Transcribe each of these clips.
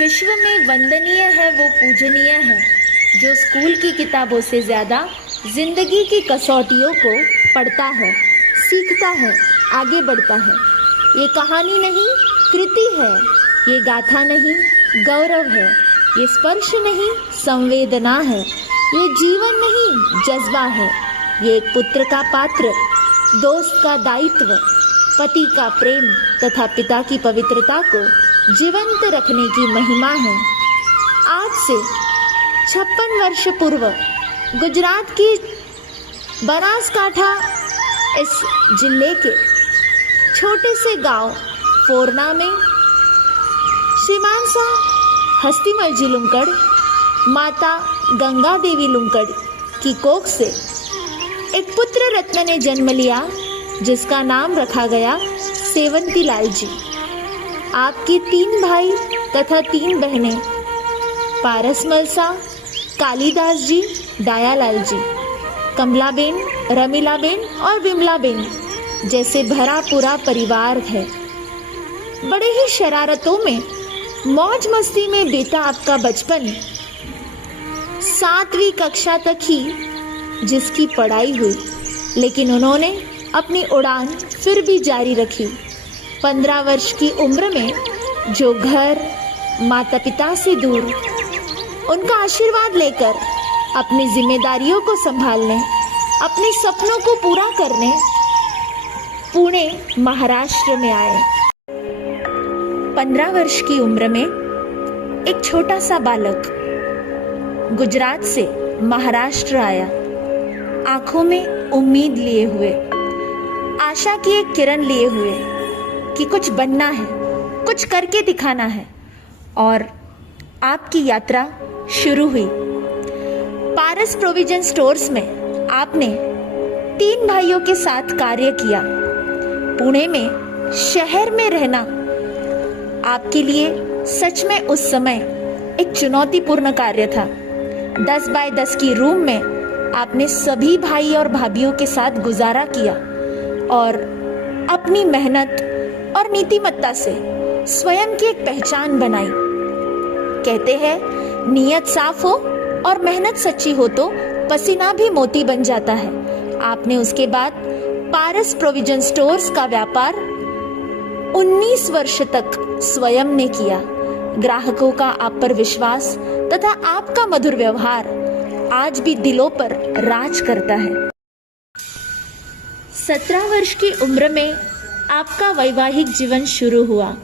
विश्व में वंदनीय है वो पूजनीय है जो स्कूल की किताबों से ज़्यादा जिंदगी की कसौटियों को पढ़ता है, सीखता है, आगे बढ़ता है। ये कहानी नहीं, कृति है। ये गाथा नहीं, गौरव है। ये स्पर्श नहीं, संवेदना है। ये जीवन नहीं, जज्बा है। ये एक पुत्र का पात्र, दोस्त का दायित्व, पति का प्रेम तथा पिता की पवित्रता को जीवंत रखने की महिमा है। आज से 56 वर्ष पूर्व गुजरात की बनासकांठा इस जिले के छोटे से गांव फोरना में श्रीमान सा हस्तीमल जी लुंकड़, माता गंगा देवी लुंकड़ की कोख से एक पुत्र रत्न ने जन्म लिया, जिसका नाम रखा गया सेवंती लाल जी। आपके 3 भाई तथा 3 बहनें पारस मलसा, कालीदास जी, दयालाल जी, कमलाबेन, रमीलाबेन और विमलाबेन जैसे भरा पूरा परिवार है। बड़े ही शरारतों में, मौज मस्ती में बीता आपका बचपन। 7वीं कक्षा तक ही जिसकी पढ़ाई हुई, लेकिन उन्होंने अपनी उड़ान फिर भी जारी रखी। 15 वर्ष की उम्र में जो घर, माता पिता से दूर, उनका आशीर्वाद लेकर अपनी जिम्मेदारियों को संभालने, अपने सपनों को पूरा करने पुणे महाराष्ट्र में आए। 15 वर्ष की उम्र में एक छोटा सा बालक गुजरात से महाराष्ट्र आया, आंखों में उम्मीद लिए हुए, आशा की एक किरण लिए हुए कि कुछ बनना है, कुछ करके दिखाना है। और आपकी यात्रा शुरू हुई। पारस प्रोविजन स्टोर्स में आपने 3 भाइयों के साथ कार्य किया। पुणे में शहर में रहना आपके लिए सच में उस समय एक चुनौतीपूर्ण कार्य था। 10 बाय 10 की रूम में आपने सभी भाई और भाभियों के साथ गुजारा किया और अपनी मेहनत और नीतिमत्ता से स्वयं की एक पहचान बनाई। कहते हैं, नीयत साफ हो और मेहनत सच्ची हो तो पसीना भी मोती बन जाता है। आपने उसके बाद पारस प्रोविजन स्टोर्स का व्यापार 19 वर्ष तक स्वयं ने किया। ग्राहकों का आप पर विश्वास तथा आपका मधुर व्यवहार आज भी दिलों पर राज करता है। 17 वर्ष की उम्र में आपका वैवाहिक जीवन शुरू हुआ।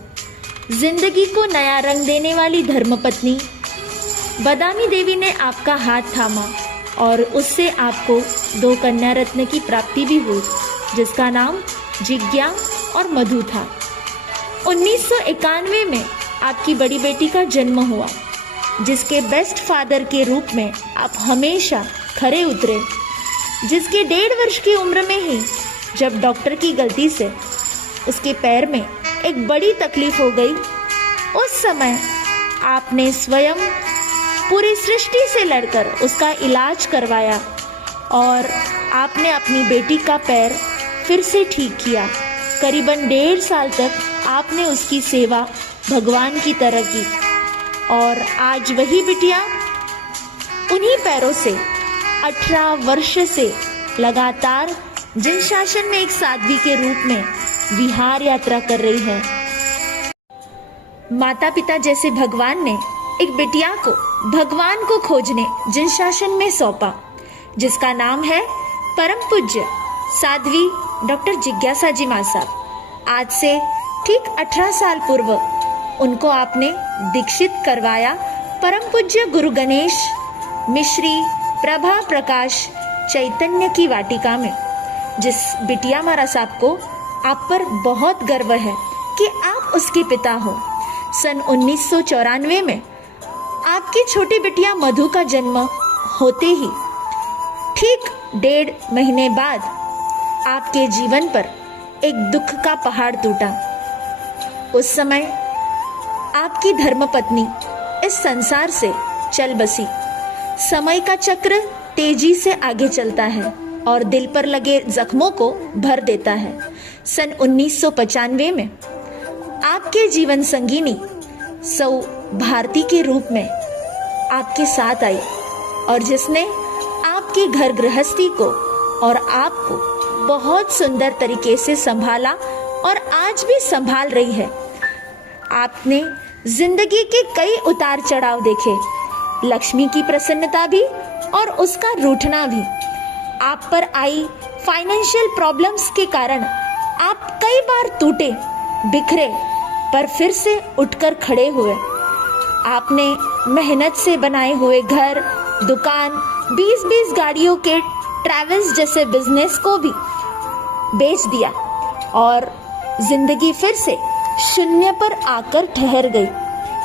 जिंदगी को नया रंग देने वाली धर्मपत्नी बदामी देवी ने आपका हाथ थामा और उससे आपको 2 कन्या रत्न की प्राप्ति भी हुई, जिसका नाम जिज्ञा और मधु था। 1991 में आपकी बड़ी बेटी का जन्म हुआ, जिसके बेस्ट फादर के रूप में आप हमेशा खरे उतरे। जिसके 1.5 वर्ष की उम्र में ही जब डॉक्टर की गलती से उसके पैर में एक बड़ी तकलीफ हो गई, उस समय आपने स्वयं पूरी सृष्टि से लड़कर उसका इलाज करवाया और आपने अपनी बेटी का पैर फिर से ठीक किया। करीबन 1.5 साल तक आपने उसकी सेवा भगवान की तरह की और आज वही बिटिया उन्हीं पैरों से 18 वर्ष से लगातार जिन शासन में एक साध्वी के रूप में विहार यात्रा कर रही है। माता पिता जैसे भगवान ने एक बिटिया को भगवान को खोजने जिन शासन में सौंपा, जिसका नाम है परम पूज्य साध्वी डॉक्टर जिज्ञासा जी मां साहब। आज से ठीक 18 साल पूर्व उनको आपने दीक्षित करवाया परम पूज्य गुरु गणेश मिश्री प्रभा प्रकाश चैतन्य की वाटिका में। जिस बिटिया मारा साहब को आप पर बहुत गर्व है कि आप उसके पिता हो। सन 1994 में आपकी छोटी बिटिया मधु का जन्म होते ही ठीक 1.5 महीने बाद आपके जीवन पर एक दुख का पहाड़ टूटा। उस समय आपकी धर्मपत्नी इस संसार से चल बसी। समय का चक्र तेजी से आगे चलता है और दिल पर लगे जख्मों को भर देता है। सन 1995 में आपके जीवन संगिनी सौ भारती के रूप में आपके साथ आई और जिसने आपकी घर गृहस्थी को और आपको बहुत सुंदर तरीके से संभाला और आज भी संभाल रही है। आपने जिंदगी के कई उतार चढ़ाव देखे, लक्ष्मी की प्रसन्नता भी और उसका रूठना भी। आप पर आई फाइनेंशियल प्रॉब्लम्स के कारण आप कई बार टूटे, बिखरे, पर फिर से उठकर खड़े हुए। आपने मेहनत से बनाए हुए घर, दुकान, 20-20 गाड़ियों के ट्रैवल्स जैसे बिजनेस को भी बेच दिया और जिंदगी फिर से शून्य पर आकर ठहर गई।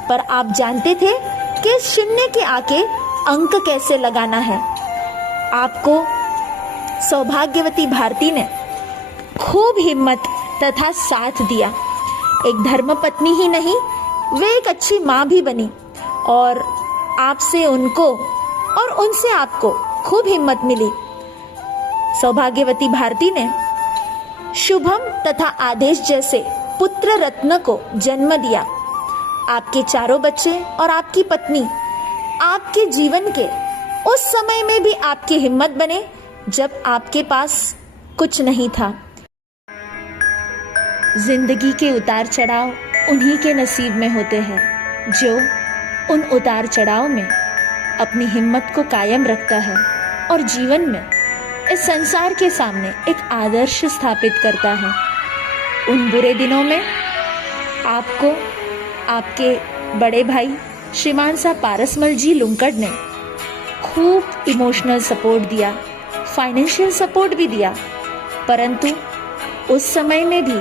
पर आप जानते थे कि शून्य के आगे अंक कैसे लगाना है। आपको सौभाग्यवती भारती ने खूब हिम्मत तथा साथ दिया। एक धर्मपत्नी ही नहीं, वे एक अच्छी माँ भी बनी और आपसे उनको और उनसे आपको खूब हिम्मत मिली। सौभाग्यवती भारती ने शुभम तथा आदेश जैसे पुत्र रत्न को जन्म दिया। आपके चारों बच्चे और आपकी पत्नी आपके जीवन के उस समय में भी आपकी हिम्मत बने जब आपके पास कुछ नहीं था। जिंदगी के उतार चढ़ाव उन्हीं के नसीब में होते हैं जो उन उतार चढ़ाव में अपनी हिम्मत को कायम रखता है और जीवन में इस संसार के सामने एक आदर्श स्थापित करता है। उन बुरे दिनों में आपको आपके बड़े भाई श्रीमान सा पारसमल जी लुंकड़ ने खूब इमोशनल सपोर्ट दिया, फाइनेंशियल सपोर्ट भी दिया, परंतु उस समय में भी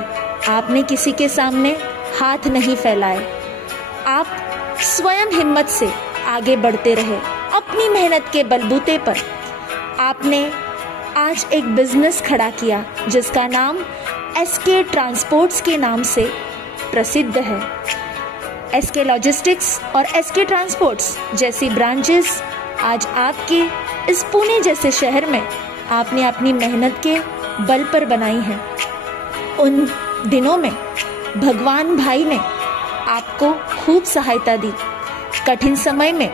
आपने किसी के सामने हाथ नहीं फैलाए। आप स्वयं हिम्मत से आगे बढ़ते रहे अपनी मेहनत के बलबूते पर। आपने आज एक बिजनेस खड़ा किया जिसका नाम एसके ट्रांसपोर्ट्स के नाम से प्रसिद्ध है। एसके लॉजिस्टिक्स और एसके ट्रांसपोर्ट्स जैसी ब्रांचेस आज आपके इस पुणे जैसे शहर में आपने अपनी मेहनत के बल पर बनाई हैं। उन दिनों में भगवान भाई ने आपको खूब सहायता दी। कठिन समय में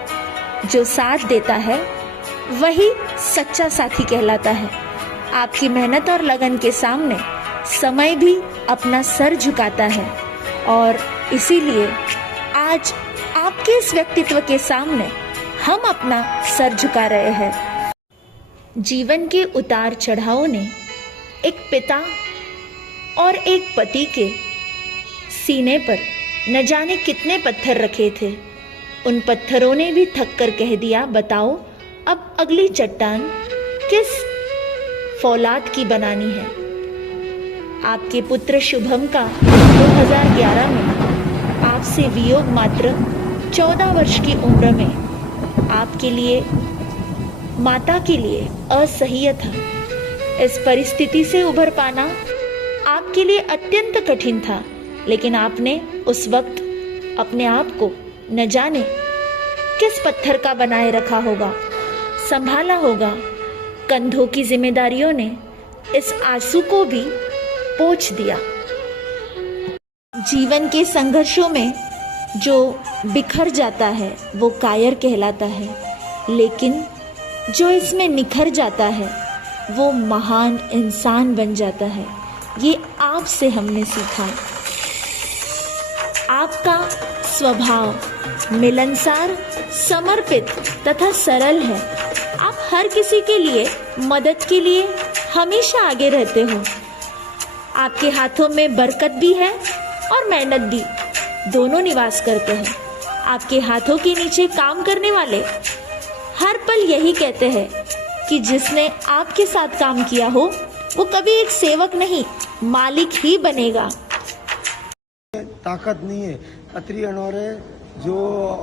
जो साथ देता है वही सच्चा साथी कहलाता है। आपकी मेहनत और लगन के सामने समय भी अपना सर झुकाता है और इसीलिए आज आपके इस व्यक्तित्व के सामने हम अपना सर झुका रहे हैं। जीवन के उतार चढ़ावों ने एक पिता और एक पति के सीने पर न जाने कितने पत्थर रखे थे। उन पत्थरों ने भी थक कर कह दिया, बताओ अब अगली चट्टान किस फौलाद की बनानी है। आपके पुत्र शुभम का 2011 में आपसे वियोग मात्र 14 वर्ष की उम्र में आपके लिए, माता के लिए असह्य था। इस परिस्थिति से उभर पाना आपके लिए अत्यंत कठिन था, लेकिन आपने उस वक्त अपने आप को न जाने किस पत्थर का बनाए रखा होगा, संभाला होगा। कंधों की जिम्मेदारियों ने इस आंसू को भी पोंछ दिया। जीवन के संघर्षों में जो बिखर जाता है वो कायर कहलाता है, लेकिन जो इसमें निखर जाता है वो महान इंसान बन जाता है। ये आपसे हमने सीखा। आपका स्वभाव मिलनसार, समर्पित तथा सरल है। आप हर किसी के लिए मदद के लिए हमेशा आगे रहते हो। आपके हाथों में बरकत भी है और मेहनत भी, दोनों निवास करते हैं। आपके हाथों के नीचे काम करने वाले हर पल यही कहते हैं कि जिसने आपके साथ काम किया हो वो कभी एक सेवक नहीं, मालिक ही बनेगा। ताकत नहीं है अतरी अनोरे जो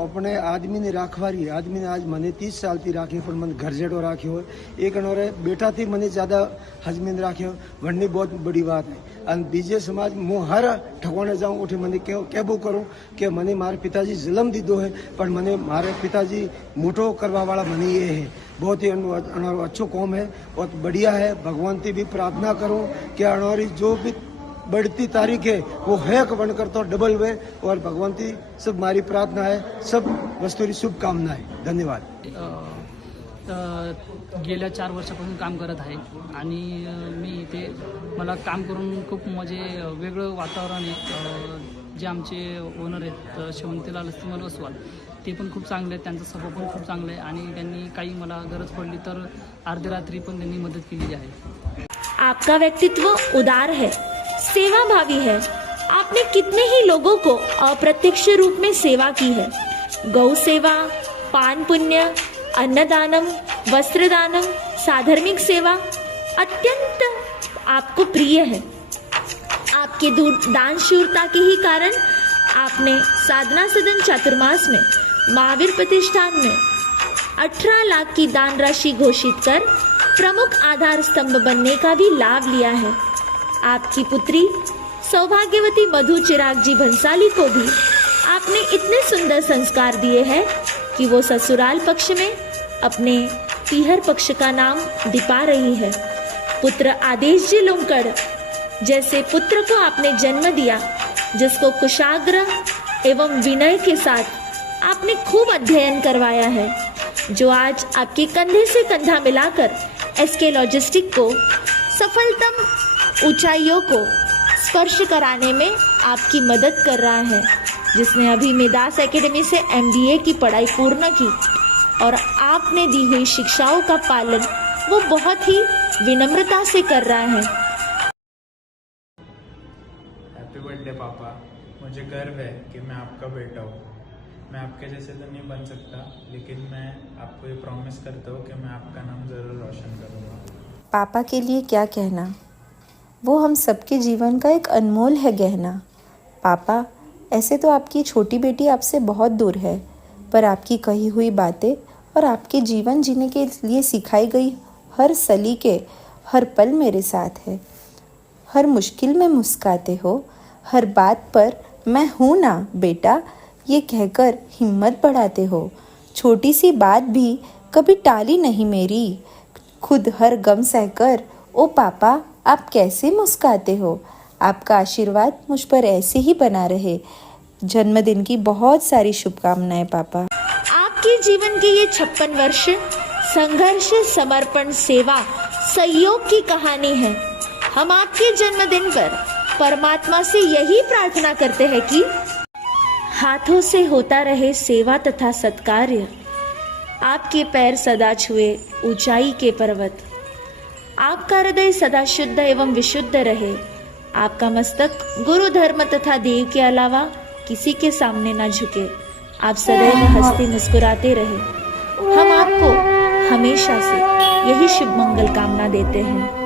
अपने आदमी ने राखवारी, आदमी ने आज मने 30 साल थी राखी पर मन घर जेड़ो राख्यो। एक अनोरे बेटा थी मने ज्यादा हजमीन राख्यो, वरनी बहुत बड़ी बात है। और बीजे समाज मु हर ठिकाने जाऊं उठे मने कहबो करूं कि मने मारे पिताजी जन्म दीदो है, पर मने मारे पिताजी मोटो करवा वाला मने ये है। बहुत ही अच्छो कौम है, बहुत बढ़िया है। भगवान से भी प्रार्थना करो कि अनोरी जो भी बढ़ती तारीख है वो है बनकर तो डबल वे और भगवंती सब हमारी प्रार्थना है, सब वस्तुरी शुभकामनाएं. धन्यवाद. गेल्या 4 वर्षापासून काम करत आहे आणि मी इथे मला काम करून खूप म्हणजे वेगळं वातावरण आहे. जे आमचे ओनर आहेत शेवंतीलाल अस्तिमल वसवाल ते पण खूप चांगले आहेत, त्यांचा स्वभाव पण खूप चांगला आहे आणि त्यांनी काही मला गरज पडली तर अर्ध्या रात्री पण त्यांनी मदत केलेली आहे. आपका व्यक्तित्व उदार है, सेवाभावी है. आपने कितने ही लोगों को अप्रत्यक्ष रूप में सेवा की है. गौ सेवा, पान पुण्य, अन्नदानम, वस्त्रदानम, साधर्मिक सेवा अत्यंत आपको प्रिय है. आपके दानशूरता के ही कारण आपने साधना सदन चातुर्मास में महावीर प्रतिष्ठान में 18 लाख की दान राशि घोषित कर प्रमुख आधार स्तंभ बनने का भी लाभ लिया है. आपकी पुत्री सौभाग्यवती मधु चिराग जी भंसाली को भी आपने इतने सुंदर संस्कार दिए हैं कि वो ससुराल पक्ष में अपने पीहर पक्ष का नाम दिपा रही है. पुत्र आदेश जी लुंकड़ जैसे पुत्र को आपने जन्म दिया, जिसको कुशाग्र एवं विनय के साथ आपने खूब अध्ययन करवाया है, जो आज आपके कंधे से कंधा मिलाकर एसके लॉजिस्टिक को सफलतम ऊंचाइयों को स्पर्श कराने में आपकी मदद कर रहा है, जिसने अभी मेदास एकेडमी से MBA की पढ़ाई पूर्ण की और आपने दी हुई शिक्षाओं का पालन वो बहुत ही विनम्रता से कर रहा है. हैप्पी बर्थडे पापा. मुझे गर्व है कि मैं आपका बेटा हूँ. मैं आपके जैसे तो नहीं बन सकता, लेकिन मैं आपको ये प्रॉमिस करता हूँ कि मैं आपका नाम ज़रूर रोशन करूँगा. पापा के लिए क्या कहना, वो हम सबके जीवन का एक अनमोल है गहना. पापा, ऐसे तो आपकी छोटी बेटी आपसे बहुत दूर है, पर आपकी कही हुई बातें और आपके जीवन जीने के लिए सिखाई गई हर सलीके हर पल मेरे साथ है. हर मुश्किल में मुस्कुराते हो, हर बात पर मैं हूँ ना बेटा ये कहकर हिम्मत बढ़ाते हो. छोटी सी बात भी कभी टाली नहीं मेरी. खुद हर गम सहकर ओ पापा आप कैसे मुस्कुराते हो. आपका आशीर्वाद मुझ पर ऐसे ही बना रहे. जन्मदिन की बहुत सारी शुभकामनाएं पापा. आपके जीवन के ये 56 वर्ष संघर्ष, समर्पण, सेवा, सहयोग की कहानी है. हम आपके जन्मदिन पर परमात्मा से यही प्रार्थना करते हैं कि हाथों से होता रहे सेवा तथा सत्कार्य. आपके पैर सदा छुए ऊंचाई के पर्वत. आपका हृदय सदा शुद्ध एवं विशुद्ध रहे. आपका मस्तक गुरु धर्म तथा देव के अलावा किसी के सामने न झुके. आप सदैव हंसते मुस्कुराते रहे. हम आपको हमेशा से यही शुभ मंगल कामना देते हैं.